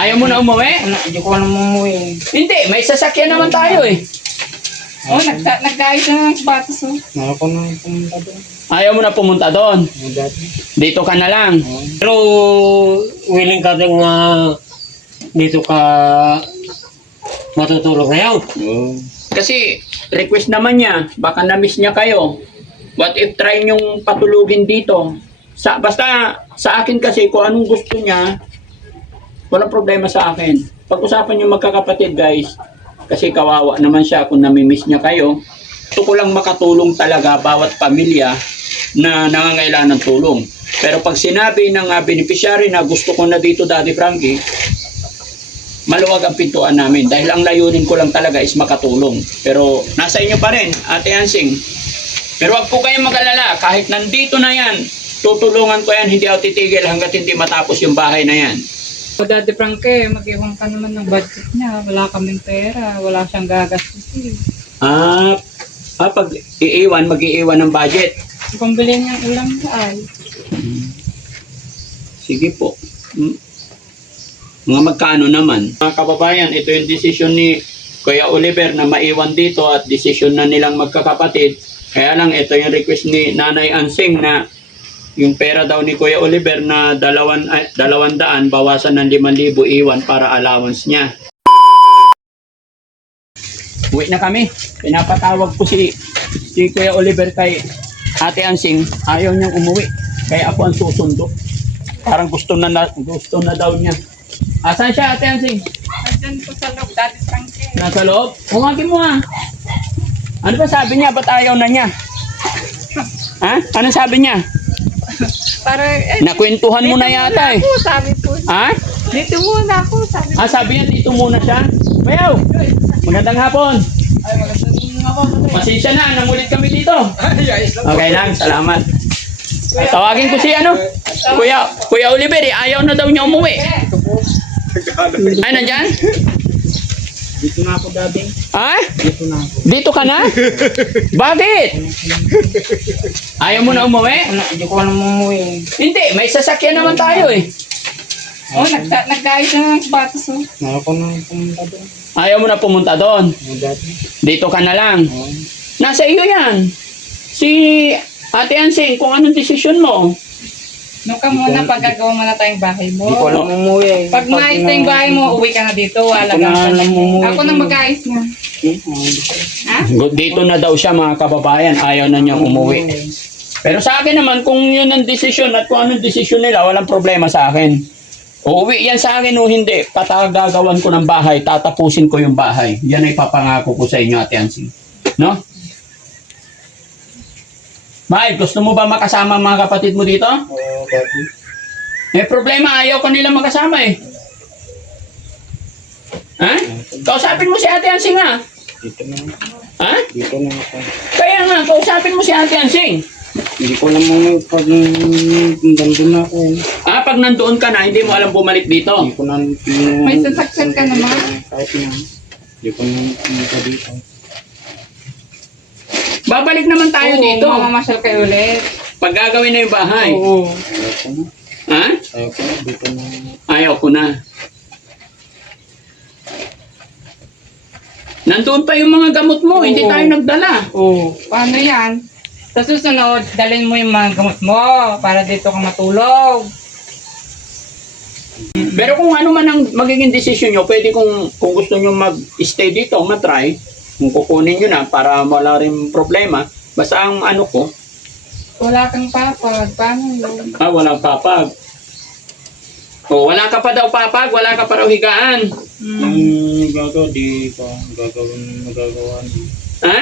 Ayaw mo na umuwi? Hindi ko alam umuwi. Hindi, may sasakyan naman tayo eh. Nagkayos na ng sapatos. Ako na pumunta doon. Ayaw mo na pumunta doon. Dati. Dito ka na lang. Pero willing ka rin dito ka matutulog ngayon. Oo. Kasi request naman niya, baka na-miss niya kayo. What if try niyong patulugin dito? Basta sa akin kasi kung anong gusto niya, walang problema sa akin. Pag-usapan niyo magkakapatid guys, kasi kawawa naman siya kung nami-miss niya kayo. Gusto ko lang makatulong talaga bawat pamilya na nangangailangan ng tulong. Pero pag sinabi ng beneficiary na gusto ko na dito Daddy Frankie, maluwag ang pintuan namin dahil ang layunin ko lang talaga is makatulong. Pero nasa inyo pa rin, Ate Hansing. Pero wag po kayong mag-alala, kahit nandito na yan, tutulungan ko yan, hindi ako titigil hanggat hindi matapos yung bahay na yan. Daddy Frankie, mag-iwan ka naman ng budget niya. Wala kaming pera. Wala siyang gagastusin. Pag iiwan, mag-iiwan ng budget. Kung bilhin niyang ulam ay. Sige po. Mga magkano naman? Mga kababayan, ito yung desisyon ni Kuya Oliver na maiwan dito at desisyon na nilang magkakapatid. Kaya lang, ito yung request ni Nanay Ansing na yung pera daw ni Kuya Oliver na 200, bawasan ng 5,000 iwan para allowance niya. Uwi na kami. Pinapatawag ko si Kuya Oliver kay Ate Ansing. Ayaw niyang umuwi. Kaya ako ang susundo. Parang gusto na daw niya. Asan siya, Ate Ansing? Andyan po sa loob, Daddy Frankie. Nasa loob? Humagin mo ha. Ano ba sabi niya? Ba't ayaw na niya? Ha? Anong sabi niya? Para, Nakwentuhan mo na yata eh. Ako, sabi po. Ha? Dito muna ako, sabi po. Sabi niya dito muna siya. Bayaw! Magandang hapon. Ay, magandang ako. Pasensya na, nangulit kami dito. Okay lang, salamat. Tawagin ko si Kuya Oliver eh, ayaw na daw niya umuwi. Ay, nandyan? Dito na ako dati. Ha? Dito na ako. Dito ka na? Bakit? Ayaw mo na umuwi? Hindi ko alam umuwi. Hindi, may sasakyan naman tayo eh. Nagkayos na ng sapatos. Ako na pumunta doon. Ayaw mo na pumunta doon. Dati. Dito ka na lang. Oo. Nasa iyo yan. Si Ate Ansing, kung anong desisyon mo. Nung ka muna, pagkagawa mo na tayong bahay mo. Hindi ko alam umuwi. Pag maayos na yung bahay mo, uwi ka na dito. Wala Hindi ko na alam umuwi. Ako nang mag-ayos na. Ha? Dito na daw siya mga kababayan, ayaw na niyang umuwi. Pero sa akin naman, kung yun ang desisyon at kung anong desisyon nila, walang problema sa akin. Uuwi yan sa akin o hindi, patagagawan ko ng bahay, tatapusin ko yung bahay. Yan ay papangako ko sa inyo, Ate Ansing. No? Mike, gusto mo ba makasama ang mga kapatid mo dito? Oo, dati. May problema, ayaw ko nila makasama eh. Ha? Kausapin mo si Ate Ansing ha? Dito na. Ha? Dito na ako. Kaya nga, kausapin mo si Ate Ansing. Hindi ko alam umuwi pag nandun na ako. Pag nandoon ka na, hindi mo alam bumalik dito. Hindi ko na. May sasakyan ka naman. Kahit na. Hindi ko na pumunta dito. Babalik naman tayo dito. Mamamasyal kayo ulit. Pag gagawin na yung bahay. Oo. Ayaw ko na. Ha? Ayaw ko na. Dito na. Ayaw ko na. Nandun pa yung mga gamot mo, hindi tayo nagdala. Oo. Paano yan? Sa susunod, dalhin mo yung mga gamot mo para dito ka matulog. Pero kung ano man ang magiging desisyon nyo, pwede kung gusto nyo mag-stay dito, matry, kung kukunin nyo na para wala rin problema. Basta ang ano ko, Wala kang papag. Paano yun? walang papag. O, wala ka pa daw papag, wala ka pa raw higaan. Ang gagawa, di pa. Magagawa. Ha?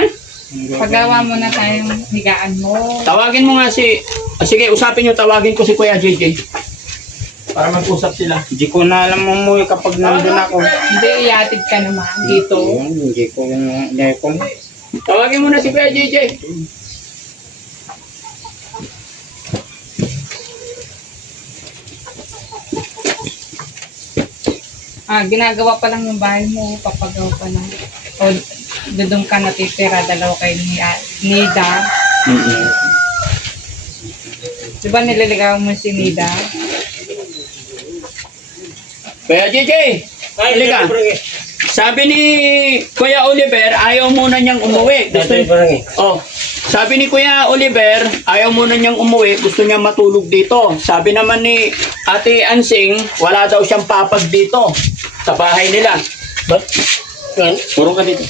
Paggawa mo na tayong higaan mo. Tawagin mo nga sige, usapin nyo, tawagin ko si Kuya JJ. Para mag-usap sila. Hindi ko na alam umuwi kapag nandun ako. Hindi, iatid ka naman dito. Ayun, hindi ko na. Tawagin mo na si Kuya JJ. Ginagawa pa lang yung bahay mo, papagawa pa lang. O, dudong ka natitira, dalawa kayo ni Nida. Di ba nililigaw mo si Nida? Kuya JJ, halika. Sabi ni Kuya Oliver, ayaw muna niyang umuwi. Gusto Dati barangay. Oh, sabi ni Kuya Oliver, ayaw muna niyang umuwi, gusto niya matulog dito. Sabi naman ni Ate Ansing, wala daw siyang papag dito sa bahay nila. Ba't? Puro ka dito.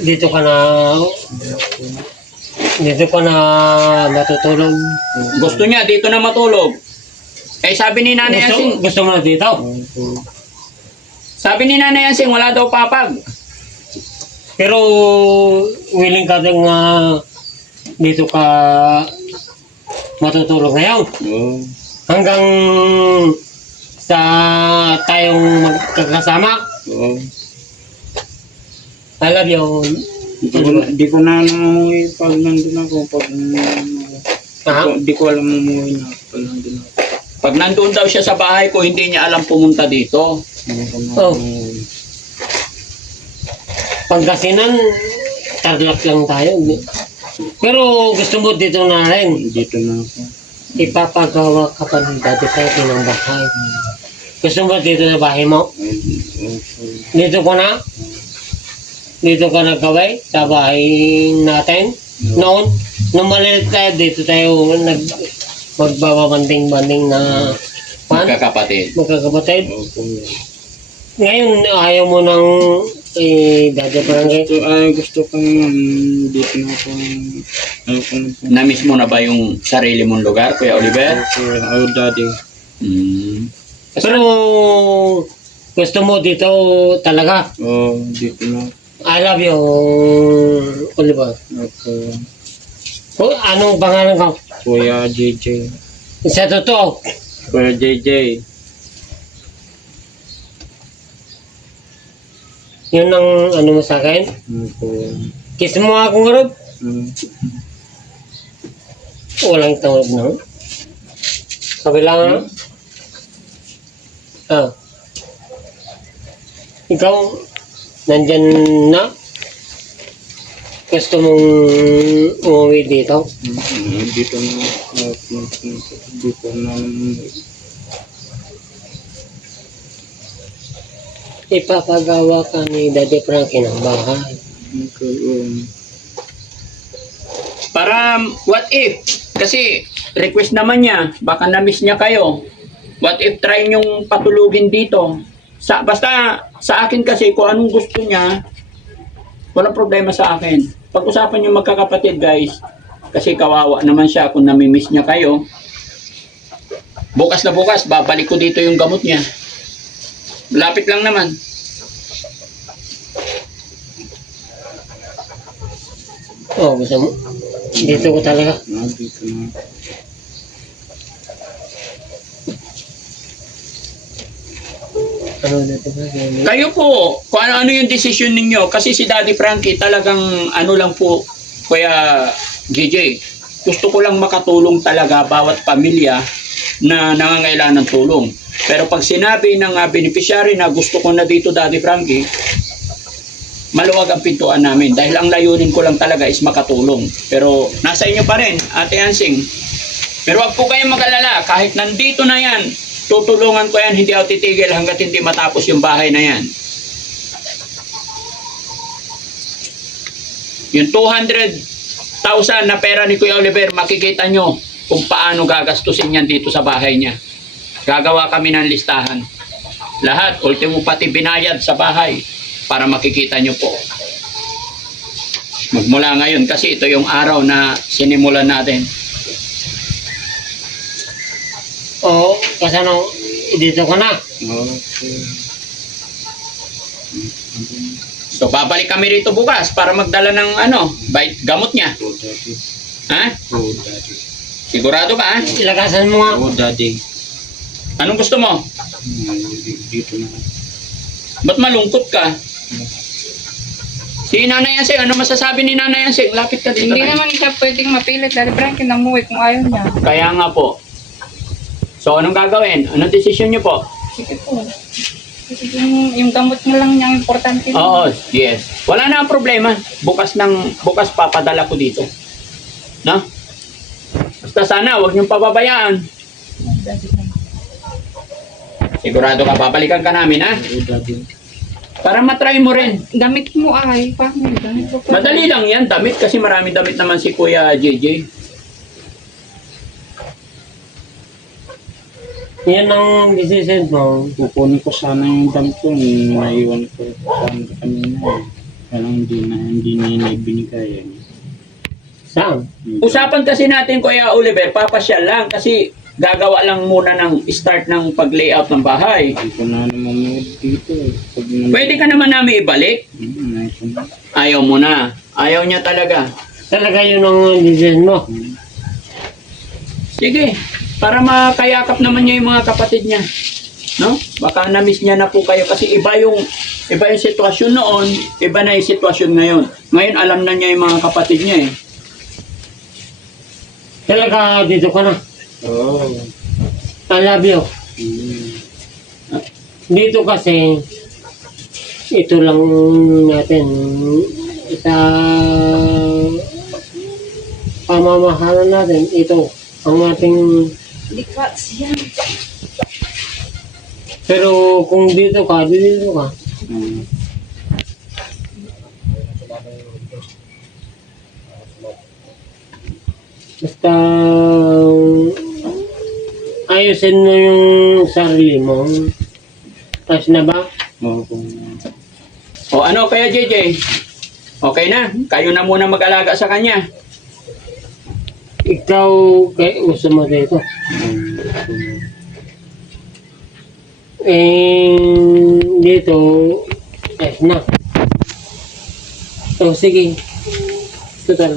Dito ka na... Dito ka na matutulog. Gusto niya dito na matulog. Eh sabi ni Nanay Ansing, Gusto mo na dito? sabi ni Nanay Ansing, wala daw papag. Pero willing ka din dito ka matutulog ngayon. Oo. Hanggang sa tayong magkakasama. Oo. I love you. Di ko na umuwi pag nandun ako. Ha? Di ko alam umuwi na pag nandun ako. Pag nandoon daw siya sa bahay ko, hindi niya alam pumunta dito. Di ko na Oh. umuwi. Pagkasinan, tarlak lang tayo. Pero gusto mo dito na rin. Dito na ako. Ipapagawa ka pa ng dati tayo ng bahay. Gusto mo dito na bahay mo? Dito ka na? Dito ka nagkaway sa bahay natin? Noon, nung maliit tayo, dito tayo magbababanding-banding na Magkakapatid. magkakapatid. Opo. Ngayon, ayaw mo nang dati barangay. So, gusto ko dito na ako. Ayoko na po. Na-miss mo na ba yung sarili mong lugar, Kuya Oliver? Oh, daddy. Hmm. Pero gusto mo dito talaga. Oh, dito na. I love you, Oliver. Opo. Anong pangalan ko? Kuya JJ. Sa totoo, Kuya JJ. yun ang ano mo sa akin. Opo. Kiss mo akong harap. Mm. Walang tawag na. Kabilang ikaw, nandyan na. Gusto mong umuwi dito. Dito na. Dito na. Ipapagawa ka ni Daddy Frankie ng bahay. Para, what if? Kasi, request naman niya, baka na-miss niya kayo. What if try niyong patulugin dito? Basta, sa akin kasi, kung anong gusto niya, walang problema sa akin. Pag-usapan niyo magkakapatid, guys. Kasi kawawa naman siya kung nami-miss niya kayo. Bukas na bukas, babalik ko dito yung gamot niya. Lapit lang naman. Gusto mo? Dito ko talaga. Dito na. Ano Daddy Frankie? Kayo po, kung ano yung decision ninyo. Kasi si Daddy Frankie talagang ano lang po, Kuya JJ. Gusto ko lang makatulong talaga bawat pamilya na nangangailangan ng tulong. Pero pag sinabi ng beneficiary na gusto ko na dito, Daddy Frankie, maluwag ang pintuan namin. Dahil ang layunin ko lang talaga is makatulong. Pero nasa inyo pa rin, Ate Ansing. Pero wag po kayong mag-alala. Kahit nandito na yan, tutulungan ko yan, hindi ako titigil hanggat hindi matapos yung bahay na yan. Yung 200,000 na pera ni Kuya Oliver, makikita nyo kung paano gagastusin yan dito sa bahay niya. Gagawa kami ng listahan. Lahat, ultimo pati binayad sa bahay para makikita nyo po. Magmula ngayon kasi ito yung araw na sinimulan natin. Kasi ano, dito ka na. So babalik kami rito bukas para magdala ng gamot niya. Oh, daddy. Ha? Oh, daddy. Sigurado ka ha? Ilagasan mo nga. Oh, daddy. Anong gusto mo? Dito na. Ba't malungkot ka? Si Nanay Ansing, ano masasabi ni Nanay Ansing? Lapit ka dito. Hindi naman siya pwedeng mapilit Daddy Frankie na umuwi kung ayaw niya. Kaya nga po. So anong gagawin? Anong desisyon niyo po? Sige po. Kasi yung gamot niya lang niya ang importante. Oo, yes. Wala na ang problema. Bukas papadala ko dito. No? Basta sana, huwag niyong pababayaan. Daddy Frankie. Sigurado ka, babalikan ka namin, ha? Oo, Daddy. Para matry mo rin. Damit mo ay, paano yung damit mo? Madali lang yan, damit, kasi marami damit naman si Kuya JJ. Yan ang decision mo. Kukunin ko sana yung damit ko. Naiwan ko sana kanina. Kaya hindi na binigay. Saan? Usapan kasi natin, Kuya Oliver, papasyal lang, kasi gagawa lang muna ng start ng pag-layout ng bahay. Hindi ko na namamod dito. Pwede ka naman namin ibalik. Ito na. Ayaw mo na. Ayaw niya talaga. Talaga yun ang decision mo. Sige, para makayakap naman niya yung mga kapatid niya. No? Baka na-miss niya na po kayo kasi iba yung sitwasyon noon, iba na yung sitwasyon ngayon. Ngayon alam na niya yung mga kapatid niya eh. Talaga dito ka na. Oo. I love you. Mm. Dito kasi, ito lang natin sa pamamahalan natin. Ito ang ating. Likas yan. Pero kung dito ka. Mm. Basta ayusin mo yung sarili mo. Tapos na ba? Oo, kung O ano kaya JJ? Okay na, kayo na muna mag-alaga sa kanya. Ikaw kay gusto mo dito. Dito, ayos na. So, sige. Total.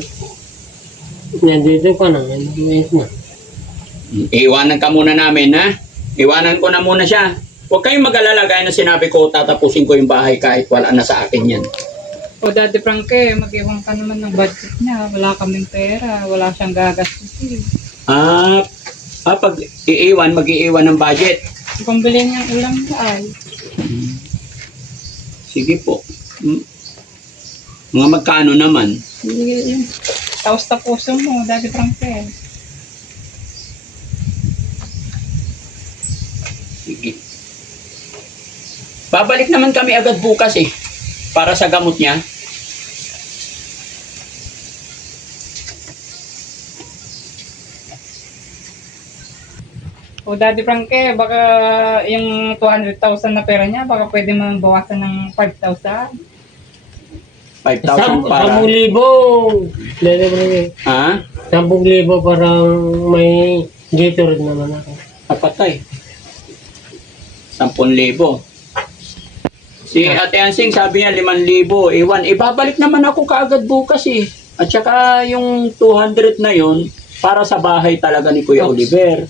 Nandito ka na. Ayos na. Iwanan ka muna namin, ha? Iwanan ko na muna siya. Huwag kayong mag-alala, gaya na sinabi ko, tatapusin ko yung bahay kahit wala na sa akin yan. O Daddy Frankie, mag-iwan ka naman ng budget niya. Wala kaming pera. Wala siyang gagastusin. Pag iiwan, mag-iiwan ng budget. Pambili niyang ulam na ay. Sige po. Mga magkano naman? Hindi yun. Taos tapuso mo, Daddy Frankie. Sige. Babalik naman kami agad bukas eh. Para sa gamot niya. O Daddy Frankie, baka yung 200,000 na pera niya, baka pwede mo bawasan ng 5,000. 5,000 para... 10,000. Dali mo na Ha? 10,000 parang may Gatorade naman ako. Kapatay. 10,000. Si Ate Ansing sabi niya 5,000. Iwan. Ibabalik naman ako kaagad bukas eh. At saka yung 200 na yon para sa bahay talaga ni Kuya Oliver.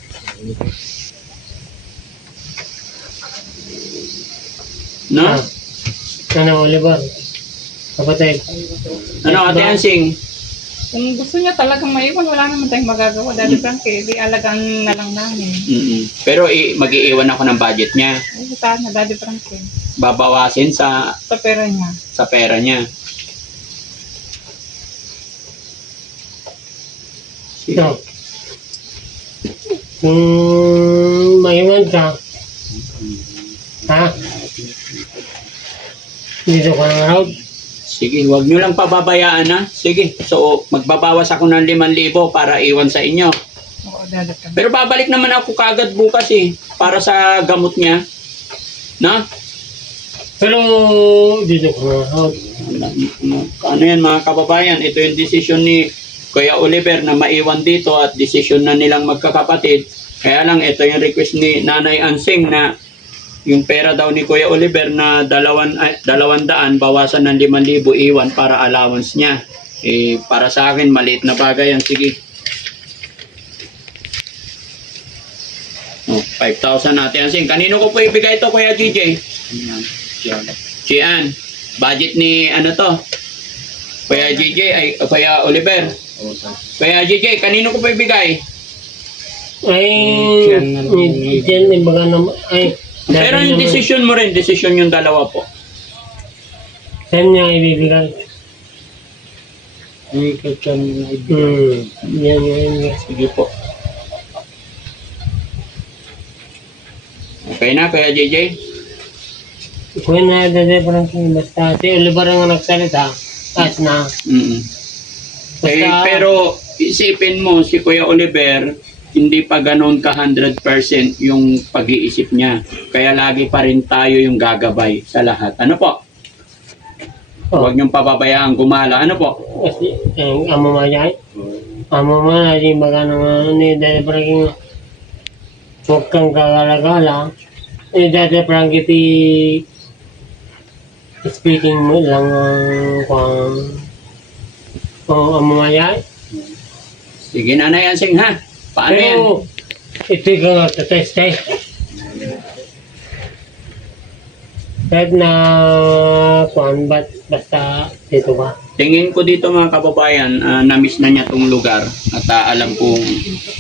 No? Ano, Oliver? Kapatid. Ano Ate Ansing? Kung gusto niya talagang maiwan, wala naman tayong magagawa. Daddy Frankie, di alagaan na lang namin. Pero mag-iiwan ako ng budget niya. Ay, sana, Daddy Frankie. Babawasin sa Sa pera niya. pera niya. So, kung maiwan ka, ha? Dito ka ng road? Sige, huwag nyo lang pababayaan na. Sige, so magbabawas ako ng 5,000 para iwan sa inyo. Oo, Daddy Frankie. Pero babalik naman ako kagad bukas eh, para sa gamot niya. Na? Pero dito ka ng road. Ano yan mga kababayan, ito yung desisyon ni Kuya Oliver na maiwan dito at desisyon na nilang magkakapatid. Kaya lang, ito yung request ni Nanay Ansing na yung pera daw ni Kuya Oliver na 200, bawasan ng 5,000 iwan para allowance niya. Eh, para sa akin, maliit na bagay yan. Sige. Oh, 5,000 natin. Ansing, kanino ko po ibigay ito, Kuya GJ? Gian. Budget ni ano to? Kuya GJ, ay Kuya Oliver. Kuya GJ, kanino ko pa ibigay? Ay, dyan, ibaga naman, ay, Pero yung decision mo rin, decision yung dalawa po. saan niya ibibigay? Ay, kaya na ibigay. Yan. Sige po. Okay na, Kuya JJ? Kung na dati parang basta si Oliver ang nagsalita, at na. Mm. Eh, Basta- pero isipin mo, si Kuya Oliver, hindi pa ganon ka 100% yung pag-iisip niya. Kaya lagi pa rin tayo yung gagabay sa lahat. Ano po? Oh, Huwag niyong pababayaan gumala. Ano po? kasi ang amo mo yan, amo mo na di baga naman ni dati parang huwag kang kagalagala. Eh dati parang kiti speaking mo lang kung amo mo yan. Sige, Nanay Ansing, ha? Paano yan? Pero ito yung nga tateste. Kahit na kuhan basta dito ba? Tingin ko dito mga kababayan, na-miss na niya tong lugar at alam kong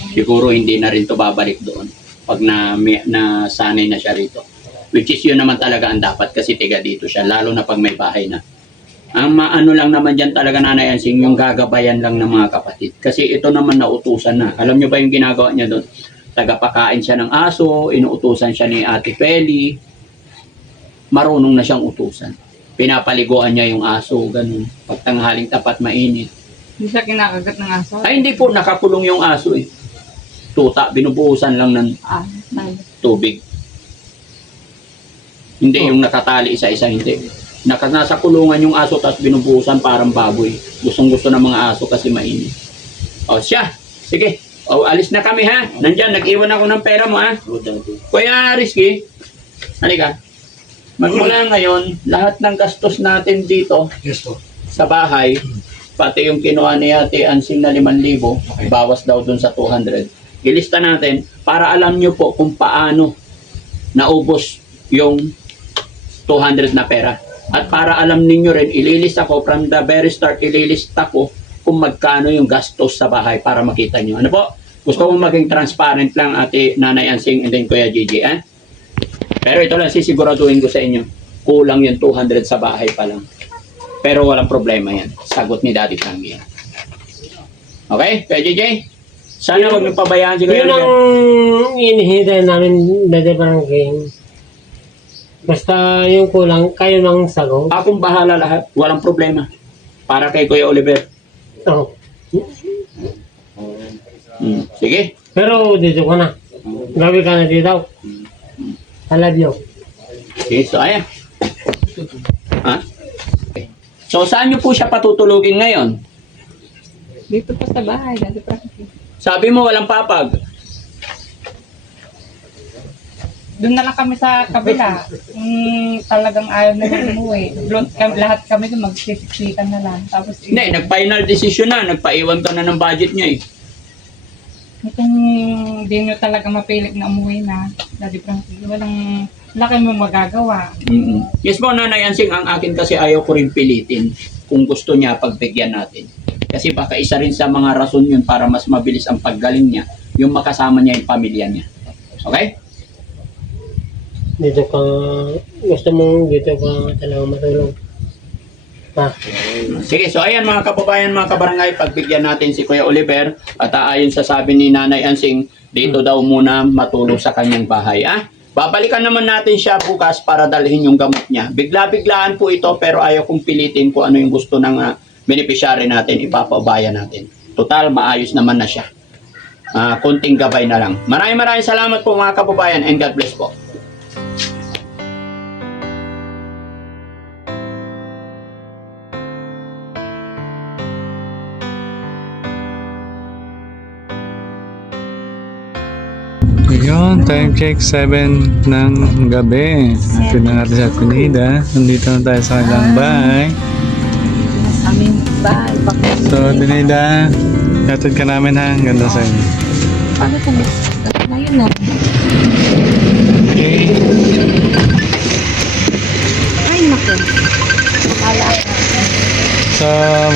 siguro hindi na rin to babalik doon pag nasanay na siya rito. Which is yun naman talaga ang dapat kasi tiga dito siya, lalo na pag may bahay na. Ang maano lang naman dyan talaga, Nanay Ansing, yung gagabayan lang ng mga kapatid. Kasi ito naman nautusan na. Alam niyo ba yung ginagawa niya doon? Tagapakain siya ng aso, inuutusan siya ni Ate Feli. Marunong na siyang utusan. Pinapaliguan niya yung aso, ganun. Pag tanghaling tapat mainit. Hindi siya kinakagat ng aso. Ay, hindi po, nakakulong yung aso eh. Tuta, binubuhusan lang ng Sabi. tubig. Hindi yung nakatali isa-isa, hindi. Nasa kulungan yung aso, tapos binubuhusan parang baboy. Gustong-gusto ng mga aso kasi mainit. O siya, sige. O, alis na kami ha. Nandyan, nag-iwan ako ng pera mo ha. Kuya Rizky, halika. Magmula ngayon, lahat ng gastos natin dito sa bahay, pati yung kinuha ni Ate Ansing na 5,000, bawas daw dun sa 200. Ilista natin para alam nyo po kung paano naubos yung 200 na pera. At para alam ninyo rin, ililista ko from the very start, ililista ko kung magkano yung gastos sa bahay para makita nyo. Ano po? Gusto kong maging transparent lang, Ate Nanay Ansing and then Kuya Gigi, eh? Pero ito lang sisiguraduhin ko sa inyo, kulang yung 200 sa bahay pa lang. Pero walang problema yan. Sagot ni Daddy Frankie yan. Okay? Kuya JJ? Sana huwag niyong pabayaan si Kuya Yun ang Oliver. inihintay namin dati parang game. Basta yung kulang, kayo ng sagot. Akong bahala lahat. Walang problema. Para kay Kuya Oliver. Oh. Sige. Pero dito ka na. Gabi ka na dito. I love you. Okay, so ayan. Ha? Okay. So saan niyo po siya patutulugin ngayon? Dito pa sa bahay, Daddy Frankie. Sabi mo walang papag. Doon na lang kami sa kabila. Talagang ayaw na umuwi. Lahat kami doon magsisiksikan na lang. Tapos Hindi, nag-final decision na. Nagpaiwan ka na ng budget niya eh. kung di nyo talaga mapilit na umuwi na, Daddy Frankie, wala kayong magagawa. Yes po, Nanay Ansing, ang akin kasi ayaw ko rin pilitin kung gusto niya pagbigyan natin. Kasi baka isa rin sa mga rason yun para mas mabilis ang paggaling niya, yung makasama niya yung pamilya niya. Okay? Dito ka, gusto mong dito ka talaga matulog. Ha? Sige, so ayan mga kababayan, mga kabarangay, pagbigyan natin si Kuya Oliver at ayon sa sabi ni Nanay Ansing, dito daw muna matulog sa kanyang bahay. Babalikan naman natin siya bukas para dalhin yung gamot niya. Bigla-biglaan po ito pero ayaw kong pilitin kung ano yung gusto ng beneficiary natin, ipapaubaya natin. Total, maayos naman na siya. Konting gabay na lang. Maraming salamat po mga kababayan and God bless po. Yun, time check 7 ng gabi. Napin na natin sa Pinida. Nandito na tayo sa kanilang bahay. Aming bahay. So, Pinida, natid ka namin ha. Ang ganda sa inyo. Paano ito? Ngayon na. Okay. Ay, naku. Wala. So,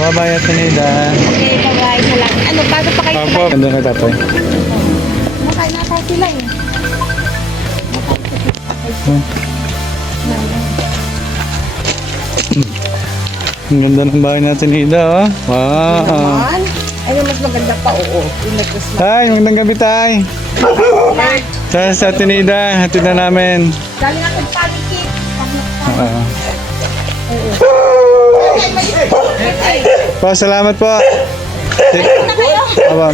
bye-bye at Pinida. Okay, bye-bye. Salamat. Ano, bago pa kayo Opo. Ganda ka tatay. Makain na tayo sila eh. Ang ganda ng bahay natin, Ida, oh. Wow. Naman. Ay, mas maganda pa, oo. Yung nag-Christmas. Tay, magandang gabi, tay. Sa Tinida, hatid na namin. Dali natin palikip. Oo. Po, salamat po.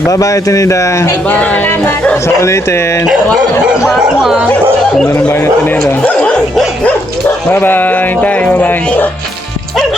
Bye-bye, Tinida. Salamat. Sa ulitin. Wow. Ganda ng bahay ni Tinida. Bye-bye. Tay, bye-bye.